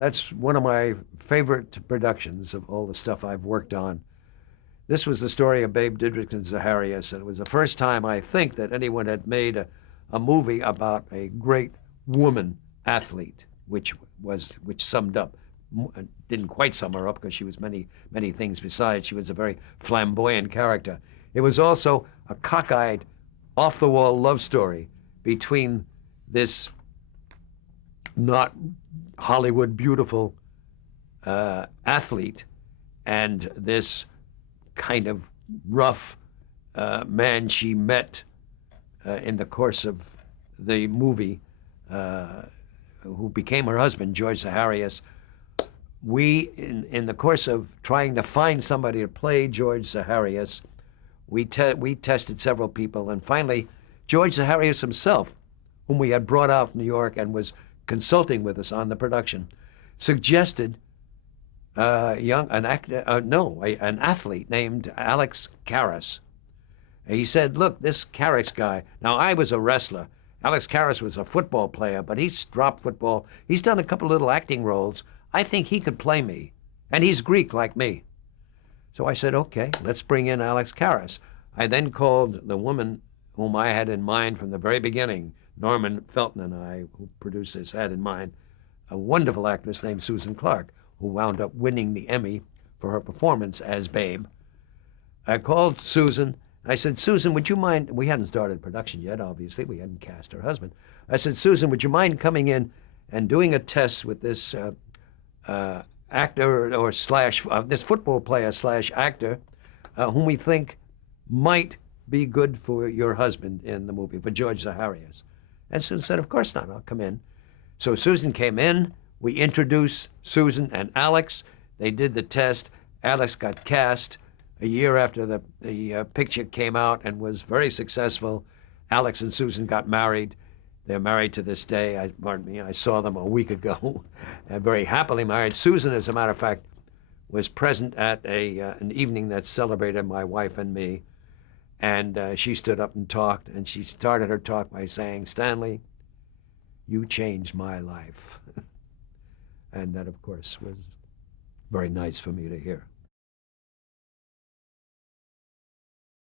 That's one of my favorite productions of all the stuff I've worked on. This was the story of Babe Didrikson Zaharias, and it was the first time I think that anyone had made a movie about a great woman athlete, which summed up, didn't quite sum her up because she was many things besides. She was a very flamboyant character. It was also a cockeyed, off the wall love story between this not Hollywood beautiful athlete and this kind of rough man she met in the course of the movie, who became her husband, George Zaharias. In the course of trying to find somebody to play George Zaharias, we tested several people, and finally, George Zaharias himself, whom we had brought out from New York and was consulting with us on the production, suggested an athlete named Alex Karras. He said, "Look, this Karras guy." Now, I was a wrestler. Alex Karras was a football player, but he's dropped football. He's done a couple little acting roles. I think he could play me, and he's Greek like me. So I said, "Okay, let's bring in Alex Karras." I then called the woman whom I had in mind from the very beginning. Norman Felton and I, who produced this, had in mind a wonderful actress named Susan Clark, who wound up winning the Emmy for her performance as Babe. I called Susan. I said, "Susan, would you mind?" We hadn't started production yet, obviously. We hadn't cast her husband. I said, "Susan, would you mind coming in and doing a test with this actor or slash, this football player slash actor, whom we think might be good for your husband in the movie, for George Zaharias?" And Susan said, "Of course not, I'll come in." So Susan came in. We introduced Susan and Alex. They did the test. Alex got cast a year after the picture came out and was very successful. Alex and Susan got married. They're married to this day. I saw them a week ago. And very happily married. Susan, as a matter of fact, was present at an evening that celebrated my wife and me. And she stood up and talked, and she started her talk by saying, "Stanley, you changed my life." And that, of course, was very nice for me to hear.